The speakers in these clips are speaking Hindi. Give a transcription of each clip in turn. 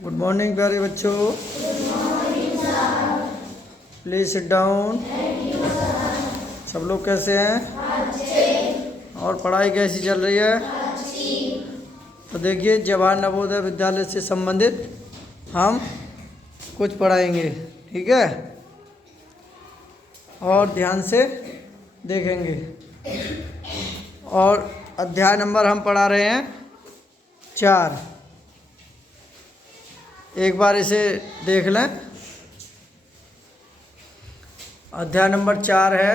गुड मॉर्निंग प्यारे बच्चों। Please sit down. सब लोग कैसे हैं? और पढ़ाई कैसी चल रही है? तो देखिए, जवाहर नवोदय विद्यालय से संबंधित हम कुछ पढ़ाएंगे, ठीक है? और ध्यान से देखेंगे। और अध्याय नंबर हम पढ़ा रहे हैं 4। एक बार इसे देख लें। अध्याय नंबर 4 है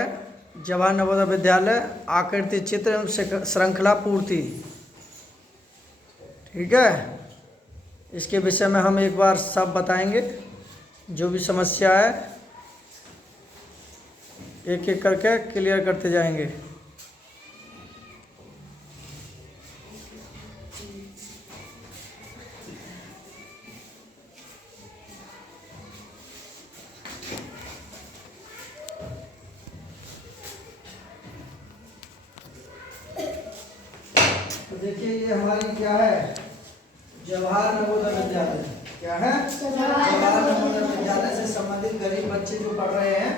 जवाहर नवोदय विद्यालय आकृति चित्र एवं श्रृंखला पूर्ति, ठीक है? इसके विषय में हम एक बार सब बताएंगे। जो भी समस्या है एक एक करके क्लियर करते जाएंगे। तो देखिए, ये हमारी क्या है? जवाहर नवोदय विद्यालय। क्या है? जवाहर नवोदय विद्यालय से संबंधित गरीब बच्चे जो पढ़ रहे हैं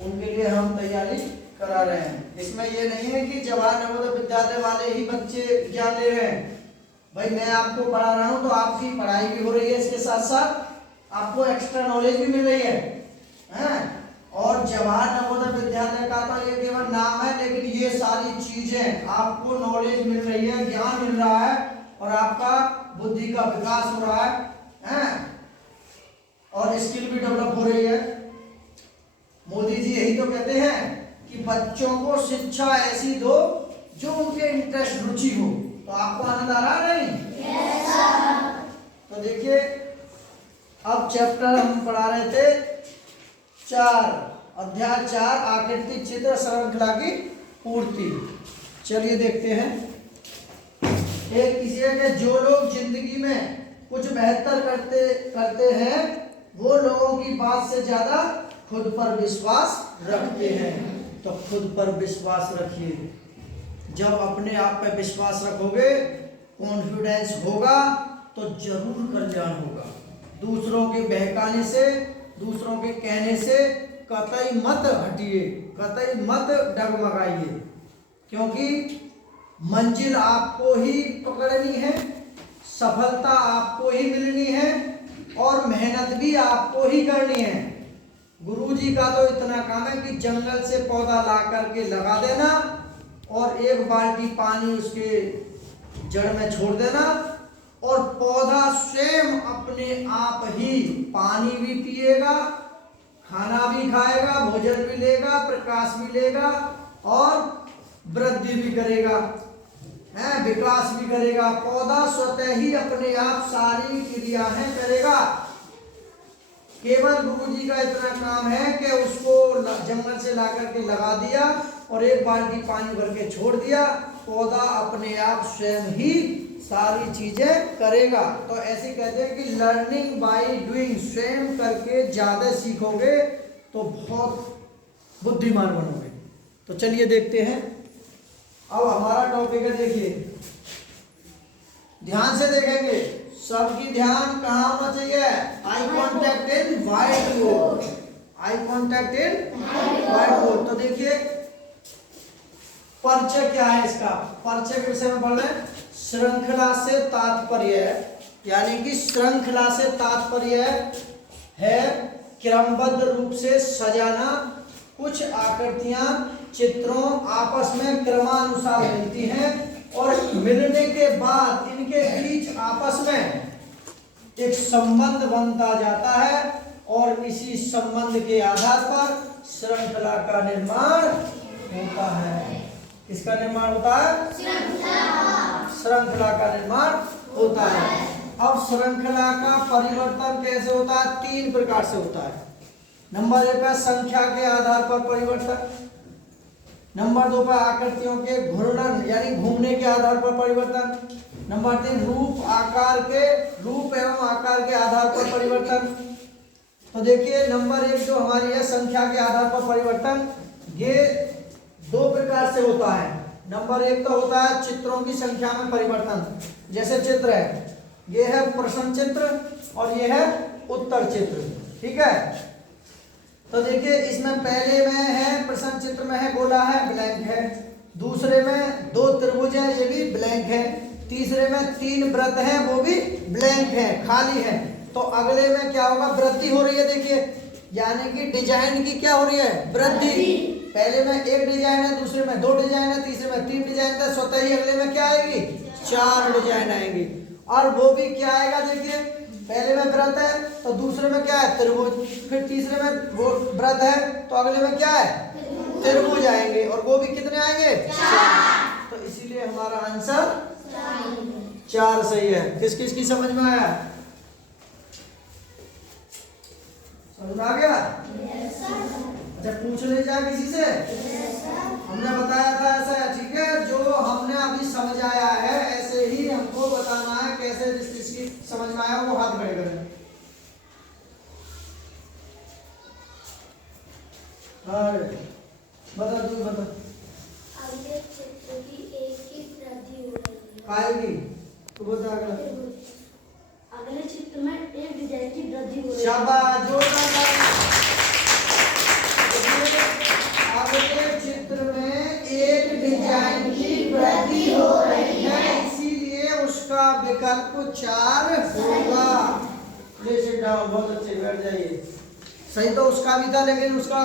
उनके लिए हम तैयारी करा रहे हैं। इसमें ये नहीं है कि जवाहर नवोदय विद्यालय वाले ही बच्चे ज्ञान ले रहे हैं। भाई, मैं आपको पढ़ा रहा हूँ तो आपकी पढ़ाई भी हो रही है, इसके साथ साथ आपको एक्स्ट्रा नॉलेज भी मिल रही है? और जवाहर नवोदय विद्यालय का तो ये केवल नाम है, लेकिन ये सारी चीजें आपको नॉलेज मिल रही है, ज्ञान मिल रहा है और आपका बुद्धि का विकास हो रहा है? और स्किल भी डेवलप हो रही है। मोदी जी यही तो कहते हैं कि बच्चों को शिक्षा ऐसी दो जो उनके इंटरेस्ट रुचि हो। तो आपको आनंद आ रहा है नहीं? तो देखिए, अब चैप्टर हम पढ़ा रहे थे 4, अध्याय 4 आकृति चित्र श्रृंखला की पूर्ति। चलिए देखते हैं। एक किसी के जो लोग जिंदगी में कुछ बेहतर करते हैं वो लोगों की बात से ज्यादा खुद पर विश्वास रखते हैं। तो खुद पर विश्वास रखिए। जब अपने आप पे विश्वास रखोगे, कॉन्फिडेंस होगा, तो जरूर कल्याण होगा। दूसरों के बहकाने से, दूसरों के कहने से कतई मत हटिए, कतई मत डगमगाइए, क्योंकि मंजिल आपको ही पकड़नी है, सफलता आपको ही मिलनी है और मेहनत भी आपको ही करनी है। गुरुजी का तो इतना काम है कि जंगल से पौधा ला करके लगा देना और एक बाल्टी पानी उसके जड़ में छोड़ देना और पौधा स्वयं अपने आप ही पानी भी पिएगा, खाना भी खाएगा, भोजन भी लेगा, प्रकाश भी लेगा और वृद्धि भी करेगा, विकास भी करेगा। पौधा स्वतः ही अपने आप सारी क्रियाएं करेगा। केवल गुरुजी का इतना काम है कि उसको जंगल से ला करके लगा दिया और एक बाल्टी पानी भर के छोड़ दिया, पौधा अपने आप स्वयं ही सारी चीजें करेगा। तो ऐसे कहते हैं कि लर्निंग बाय डूइंग, स्वयं करके ज्यादा सीखोगे तो बहुत बुद्धिमान बनोगे। तो चलिए देखते हैं। अब हमारा टॉपिक है, देखिए ध्यान से देखेंगे। सबकी ध्यान कहाँ होना चाहिए? आई कॉन्टैक्ट इन व्हाइट बोर्ड। आई कॉन्टैक्ट इन व्हाइट बोर्ड। तो देखिए, परिचय क्या है इसका? परिचय के विषय में पढ़ रहे हैं। श्रृंखला से तात्पर्य, यानी कि श्रृंखला से तात्पर्य है क्रमबद्ध रूप से सजाना। कुछ आकृतियां चित्रों आपस में क्रमानुसार मिलती हैं और मिलने के बाद इनके बीच आपस में एक संबंध बनता जाता है और इसी संबंध के आधार पर श्रृंखला का निर्माण होता है। किसका निर्माण होता है? श्रृंखला का निर्माण होता है। अब श्रृंखला का परिवर्तन कैसे होता है? 3 प्रकार से होता है। नंबर 1 पर संख्या के आधार पर परिवर्तन। नंबर 2 पर आकृतियों के घूर्णन यानी घूमने के आधार पर परिवर्तन। नंबर 3 रूप एवं आकार के आधार पर परिवर्तन। तो देखिए, नंबर 1 जो हमारी है संख्या के आधार पर परिवर्तन, ये 2 प्रकार से होता है। नंबर 1 तो होता है चित्रों की संख्या में परिवर्तन। जैसे चित्र है, ये है प्रश्न चित्र और ये है उत्तर चित्र। ठीक है, तो देखिए इसमें पहले में है प्रश्न चित्र में है गोला है ब्लैंक है, दूसरे में 2 त्रिभुज है ये भी ब्लैंक है, तीसरे में 3 वृत्त है वो भी ब्लैंक है खाली है। तो अगले में क्या होगा, वृद्धि हो रही है। देखिए यानी कि डिजाइन की क्या हो रही है, वृद्धि। पहले में 1 डिजाइन है, दूसरे में 2 डिजाइन है, तीसरे में 3 डिजाइन है, स्वतः ही अगले में क्या आएगी, 4 डिजाइन आएंगी। और वो भी क्या आएगा, देखिए पहले में वृत्त है तो दूसरे में क्या है, त्रिभुज, फिर तीसरे में वो वृत्त है तो अगले में क्या है, त्रिभुज आएंगे। और वो भी कितने आएंगे, 4। तो इसीलिए हमारा आंसर 4 सही है। किस किस की समझ में आया, समझ में आ गया? अच्छा पूछ ले जा किसी से, हमने बताया था ऐसा है। ठीक है, जो हमने अभी समझ आया है ऐसे ही हमको बताना है, कैसे जिसकी समझ में आया वो हाथ खड़े करें। बता तू बता। अगले चित्र की एक की वृद्धि हो रही है। आएगी तो बता अगला। अगले चित्र में एक डिजाइन की वृद्धि हो रही है। शाबाश, जोरदार। अगले चित्र में एक डिजाइन की वृद्धि हो रही है, इसीलिए उसका विकल्प 4 होगा। बहुत अच्छे, बैठ जाइए। सही तो उसका भी था लेकिन उसका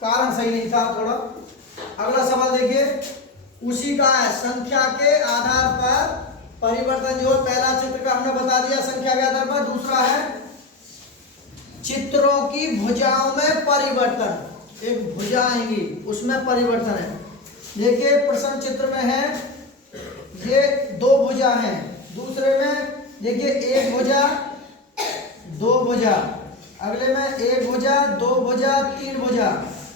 कारण सही नहीं था थोड़ा। अगला सवाल देखिए, उसी का है, संख्या के आधार पर परिवर्तन। जो पहला चित्र का हमने बता दिया संख्या के आधार पर, दूसरा है चित्रों की भुजाओं में परिवर्तन। एक भुजा आएंगी उसमें परिवर्तन है। देखिए प्रश्न चित्र में है ये 2 भुजा हैं, दूसरे में देखिए 1 भुजा 2 भुजा, अगले में 1 भुजा 2 भुजा 3 भुजा,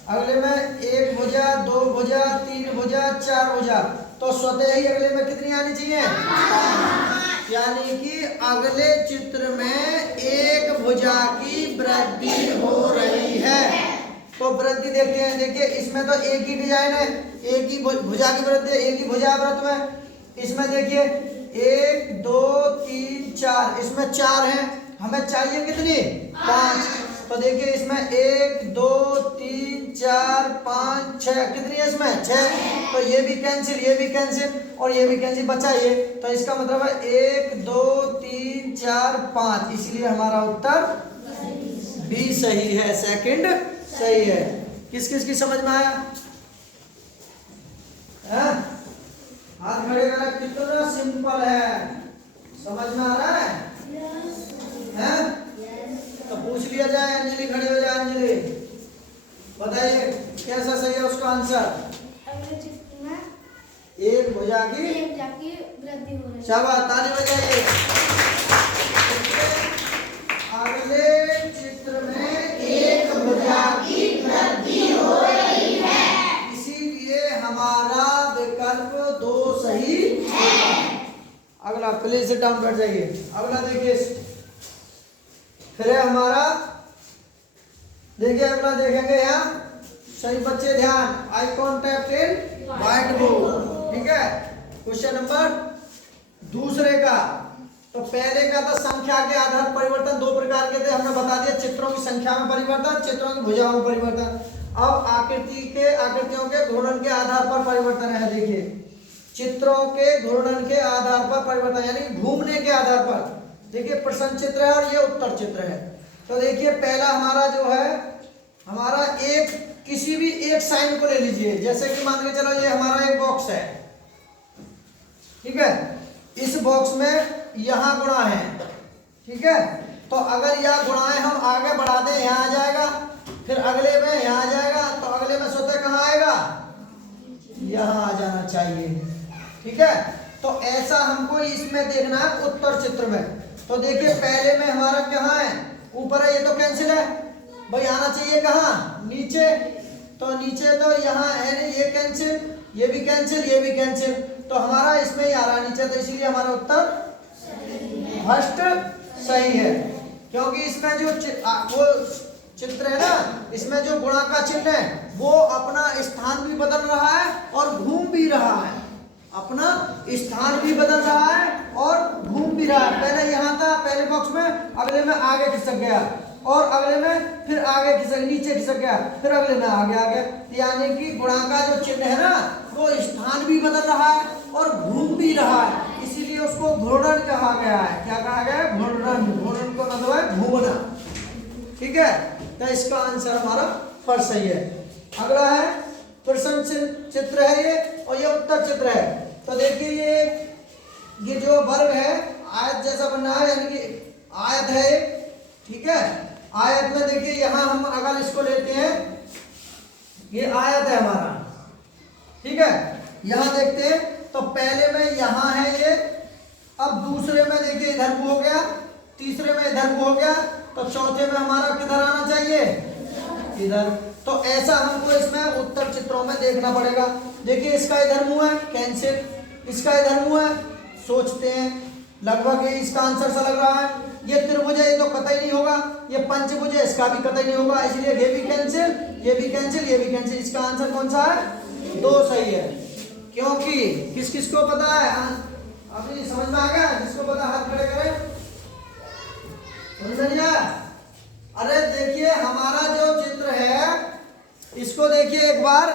अगले में 1 भुजा 2 भुजा 3 भुजा 4 भुजा। तो स्वतः ही अगले में कितनी आनी चाहिए, 5। यानी कि अगले चित्र में 1 भुजा की वृद्धि हो रही है। तो वृद्धि देखते हैं। देखिए इसमें तो एक ही डिजाइन है, एक ही भुजा की वृद्धि, एक ही भुजा वृत्त में। इसमें देखिए 1 2 3 4, इसमें 4 हैं, हमें चाहिए कितनी, 5। तो देखिए इसमें 1 2 3 4 5 6, कितनी है इसमें, 6। तो ये भी कैंसिल, ये भी कैंसिल और ये भी कैंसिल, बचा ये। तो इसका मतलब है 1 2 3 4 5, इसलिए हमारा उत्तर बी सही है, सेकंड सही है। किस किस की समझ में आया, हाथ खड़े करा। कितना सिंपल है, समझ में आ रहा है? हैं? तो पूछ लिया जाए। अंजलि खड़ी हो जाए। अंजलि बताइए कैसा सही है उसका आंसर। अगले चित्र में एक भुजा की वृद्धि हो रही है। शाबाश, ताली बजाइए। अगले चित्र में एक भुजा की वृद्धि हो रही है, इसीलिए हमारा विकल्प 2 सही है। अगला प्लीज सिट डाउन, बैठ जाइए। अगला देखिए फिर है हमारा, देखिए अगला देखेंगे यहाँ। सही बच्चे ध्यान, आई कॉन्टैक्ट इन व्हाइट बोर्ड। ठीक है, क्वेश्चन नंबर दूसरे का। तो पहले का था संख्या के आधार परिवर्तन, 2 प्रकार के थे, हमने बता दिया। चित्रों की संख्या में परिवर्तन, चित्रों की भुजाओं में परिवर्तन। अब आकृतियों के घूर्णन के आधार पर परिवर्तन है। देखिए चित्रों के घूर्णन के आधार पर परिवर्तन यानी घूमने के आधार पर। देखिए प्रश्न चित्र है और ये उत्तर चित्र है। तो देखिए पहला हमारा जो है, हमारा एक किसी भी एक साइन को ले लीजिए। जैसे कि मान के चलो ये हमारा एक बॉक्स है, ठीक है। इस बॉक्स में यहाँ गुणा है, ठीक है। तो अगर यह गुणाएं हम आगे बढ़ा दें, यहाँ आ जाएगा, फिर अगले में यहाँ आ जाएगा, तो अगले में स्वतः कहाँ आएगा, यहाँ आ जाना चाहिए, ठीक है। तो ऐसा हमको इसमें देखना है उत्तर चित्र में। तो देखिए पहले में हमारा कहाँ है, ऊपर है, ये तो कैंसिल है भाई, आना चाहिए कहाँ, नीचे। तो नीचे तो यहाँ है नहीं, ये कैंसिल, ये भी कैंसिल, ये भी कैंसिल, तो हमारा इसमें ही आ रहा नीचे। तो इसीलिए हमारा उत्तर फर्स्ट सही है, क्योंकि इसमें जो वो चित्र है ना, इसमें जो गुणा का चिन्ह है वो अपना स्थान भी बदल रहा है और घूम भी रहा है, अपना स्थान भी बदल रहा है और घूम भी रहा है। पहले पहले बॉक्स में, अगले में आगे खिसक गया, और अगले में फिर आगे खिसक, नीचे खिसक गया, फिर अगले में आगे आ गया। यानी कि गुणा का जो चिन्ह है ना, वो स्थान भी बदल रहा है और घूम भी रहा है, इसीलिए उसको घूर्णन कहा गया है। क्या कहा गया है? घूर्णन। घूर्णन को मतलब है घूमना। ठीक है, तो इसका आंसर हमारा पर सही है। अगला है प्रश्न चित्र है ये, और ये उत्तर चित्र है। तो देखिए ये जो वर्ग है आयत जैसा बना है, यानी कि आयत है एक। ठीक है, आयत में देखिए यहां हम अगर इसको लेते हैं, ये आयत है हमारा। ठीक है, यहां देखते हैं तो पहले में यहां है ये, अब दूसरे में देखिए इधर को हो गया, तीसरे में इधर को हो गया, तो चौथे में हमारा किधर आना चाहिए? इधर। तो ऐसा हमको इसमें उत्तर चित्रों में देखना पड़ेगा। देखिए इसका इधर मुंह है, कैंसिल। इसका इधर मुंह है, सोचते हैं, लगभग ये इसका आंसर सा लग रहा है। ये त्रिभुज है, ये तो कतई नहीं होगा। ये पंचभुज है, इसका भी कतई नहीं होगा, इसलिए ये भी कैंसिल, ये भी कैंसिल, ये भी कैंसिल। इसका आंसर कौन सा है? 2 सही है। क्योंकि किस किस को पता है? अभी समझ में आ गया? जिसको पता हाथ खड़े करें। समझ लिया? अरे देखिए हमारा जो चित्र है, इसको देखिए एक बार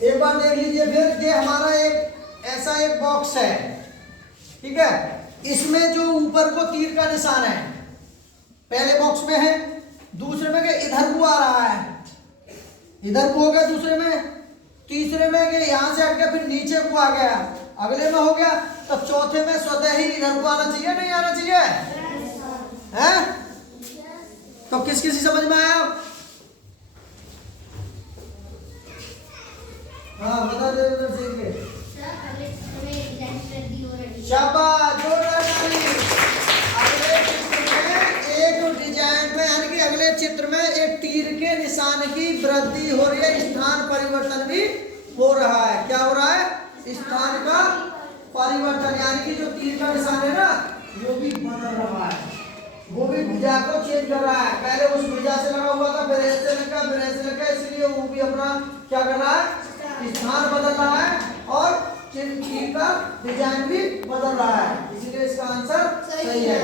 देख लीजिए। फिर ये हमारा एक ऐसा एक बॉक्स है। ठीक है, इसमें जो ऊपर को तीर का निशान है, पहले बॉक्स में है, दूसरे में के इधर को आ रहा है, इधर को हो गया दूसरे में, तीसरे में के यहां से हट के फिर नीचे को आ गया, अगले में हो गया, तो चौथे में स्वतः ही इधर को आना चाहिए, नहीं आना चाहिए? हैं? तो किसी समझ में आया? हाँ बता दे उधर से के। शाबाश, जोरदार ताली। अगले चित्र में एक डिजाइन में, यानी कि अगले चित्र में एक तीर के निशान की वृद्धि हो रही है, स्थान परिवर्तन भी हो रहा है। क्या हो रहा है? स्थान का परिवर्तन, यानी कि जो तीर का निशान है ना, वो भी बदल रहा है, वो भी भुजा को चेंज कर रहा है। पहले उस भुजा से लगा हुआ था, फिर ऐसे लगा, फिर ऐसे लगा, इसलिए वो भी अपना क्या कर रहा है? स्थान बदल रहा है, और तीर का डिजाइन भी बदल रहा है, इसीलिए इसका आंसर सही है।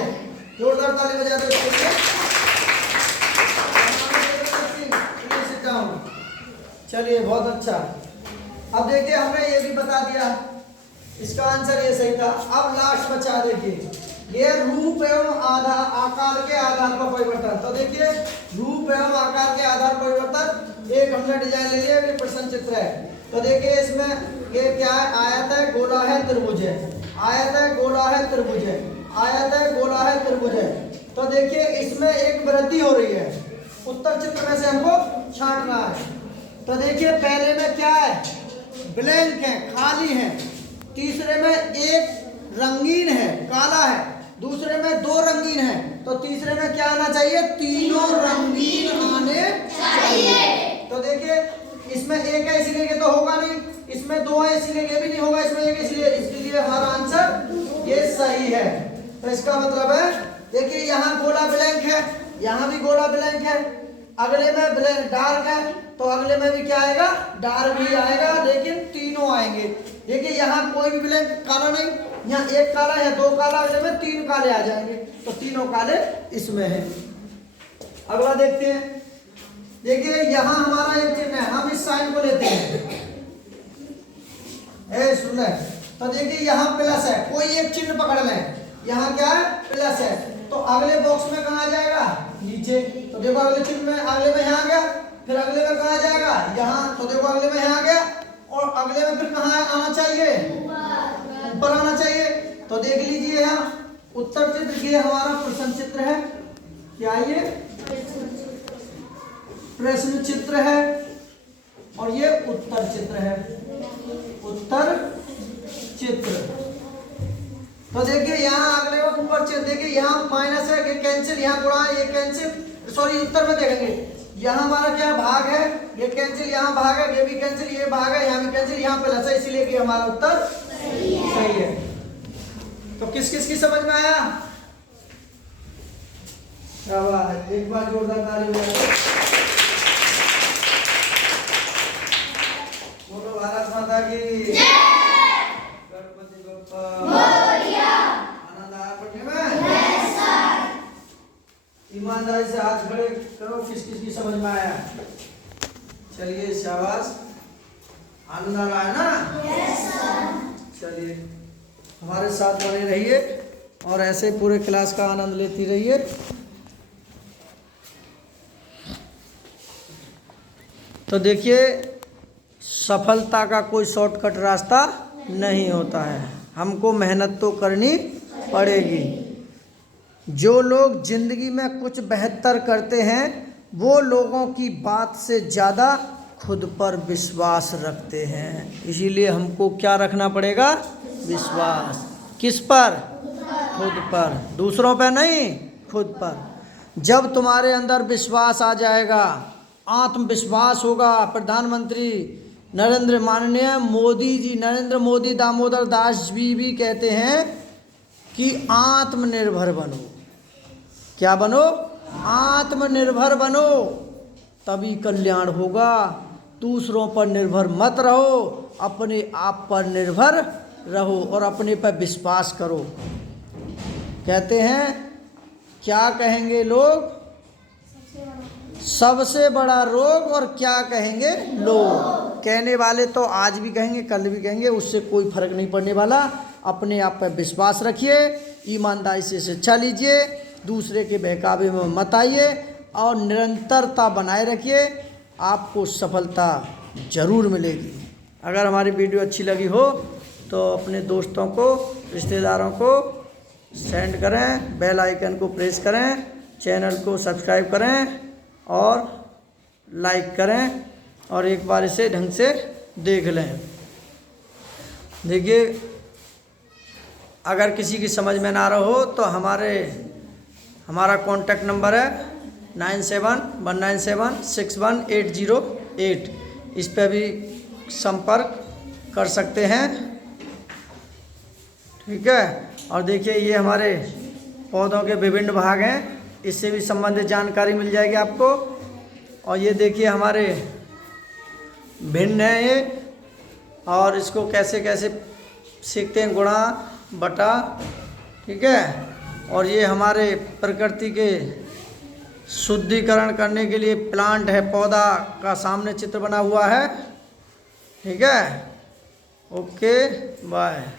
जोरदार ताली बजा दो इसके लिए। चलिए बहुत अच्छा। अब देखिए हमने ये भी बता दिया, इसका आंसर ये सही था। अब लास्ट बचा, देखिए ये रूप एवं आकार के आधार पर परिवर्तन। तो देखिए रूप एवं आकार के आधार पर परिवर्तन, एक हमने डिजाइन ले लिया, ये प्रश्न चित्र है। तो देखिए इसमें ये क्या है? आयत है, गोला है, त्रिभुज है। आयत है, गोला है, त्रिभुज है। आयत है, गोला है, त्रिभुज है। तो देखिए इसमें एक वृद्धि हो रही है, उत्तर चित्र में से हमको छांटना है। तो देखिए पहले में क्या है? ब्लैंक है, खाली है। तीसरे में एक रंगीन है, काला है। दूसरे में 2 रंगीन है, तो तीसरे में क्या आना चाहिए? तीनों रंगीन आने चाहिए। तो देखिए इसमें एक है, इसीलिए ये तो होगा नहीं, इसमें 2 है इसलिए ये भी नहीं होगा, इसमें एक इसलिए हमारा आंसर ये सही है। तो इसका मतलब है, देखिए यहाँ गोला ब्लैंक है, यहाँ भी गोला ब्लैंक है, अगले में ब्लैंक डार्क है, तो अगले में भी क्या आएगा? डार्क भी आएगा, लेकिन तीनों आएंगे। देखिए यहाँ कोई भी ब्लैंक काला नहीं, यहाँ एक काला है, 2 काला, अगले में 3 काले आ जाएंगे, तो तीनों काले इसमें है। अगला देखते हैं। देखिए यहाँ हमारा एक चिन्ह है, हम इस साइन को लेते हैं, ए सुन। तो देखिए यहाँ प्लस है, कोई एक चिन्ह पकड़ लें, यहाँ क्या है? प्लस है, तो अगले बॉक्स में कहाँ जाएगा? नीचे। तो देखो अगले चिन्ह में, अगले में यहाँ गया, फिर अगले में कहाँ जाएगा? यहाँ। तो देखो अगले में यहाँ गया, और अगले में फिर कहाँ आना चाहिए? ऊपर आना चाहिए। तो देख लीजिए यहाँ उत्तर चित्र, ये हमारा प्रश्न चित्र है। क्या ये? प्रश्न चित्र है, और ये उत्तर चित्र है, उत्तर चित्र। तो देखिए यहाँ अगले को ऊपर चिन्ह, देखिए यहाँ माइनस है, ये कैंसिल, यहाँ गुणा है, ये कैंसिल, सॉरी उत्तर में देखेंगे, यहाँ हमारा क्या भाग है? ये कैंसिल, यहाँ भाग है, ये भी कैंसिल, ये भाग है, यहाँ भी कैंसिल, यहाँ प्लस है, इसीलिए कि हमारा उत्तर सही है। तो किस किस की समझ में आया? शाबाश, एक बार जोरदार ताली बजाओ। बोलो भारत माता की जय। गणपति बप्पा मोरया। आनंद आया पढ़ने में। ईमानदारी से हाथ खड़े करो, किस किस की समझ में आया? चलिए शाबाश, आनंद आ रहा है ना? Yes sir. चलिए हमारे साथ बने रहिए और ऐसे पूरे क्लास का आनंद लेती रहिए। तो देखिए, सफलता का कोई शॉर्टकट रास्ता नहीं होता है, हमको मेहनत तो करनी पड़ेगी। जो लोग जिंदगी में कुछ बेहतर करते हैं वो लोगों की बात से ज़्यादा खुद पर विश्वास रखते हैं। इसीलिए हमको क्या रखना पड़ेगा? विश्वास। किस पर? खुद पर, दूसरों पर नहीं, खुद पर। जब तुम्हारे अंदर विश्वास आ जाएगा, आत्मविश्वास होगा। प्रधानमंत्री माननीय मोदी जी, नरेंद्र मोदी दामोदर दास जी भी कहते हैं कि आत्मनिर्भर बनो। क्या बनो? आत्मनिर्भर बनो, तभी कल्याण होगा। दूसरों पर निर्भर मत रहो, अपने आप पर निर्भर रहो और अपने पर विश्वास करो। कहते हैं, क्या कहेंगे लोग? सबसे बड़ा रोग और क्या कहेंगे लोग? कहने वाले तो आज भी कहेंगे, कल भी कहेंगे, उससे कोई फर्क नहीं पड़ने वाला। अपने आप पर विश्वास रखिए, ईमानदारी से शिक्षा लीजिए, दूसरे के बहकावे में मत आइए और निरंतरता बनाए रखिए, आपको सफलता जरूर मिलेगी। अगर हमारी वीडियो अच्छी लगी हो तो अपने दोस्तों को, रिश्तेदारों को सेंड करें, बेल आइकन को प्रेस करें, चैनल को सब्सक्राइब करें और लाइक करें और एक बार इसे ढंग से देख लें। देखिए, अगर किसी की समझ में ना रहा हो तो हमारा कॉन्टैक्ट नंबर है 9719761808। इस पर भी संपर्क कर सकते हैं, ठीक है। और देखिए, ये हमारे पौधों के विभिन्न भाग हैं, इससे भी संबंधित जानकारी मिल जाएगी आपको। और ये देखिए हमारे भिन्न है ये, और इसको कैसे कैसे सीखते हैं, गुणा बटा, ठीक है। और ये हमारे प्रकृति के शुद्धिकरण करने के लिए प्लांट है, पौधा का सामने चित्र बना हुआ है, ठीक है। Okay, bye.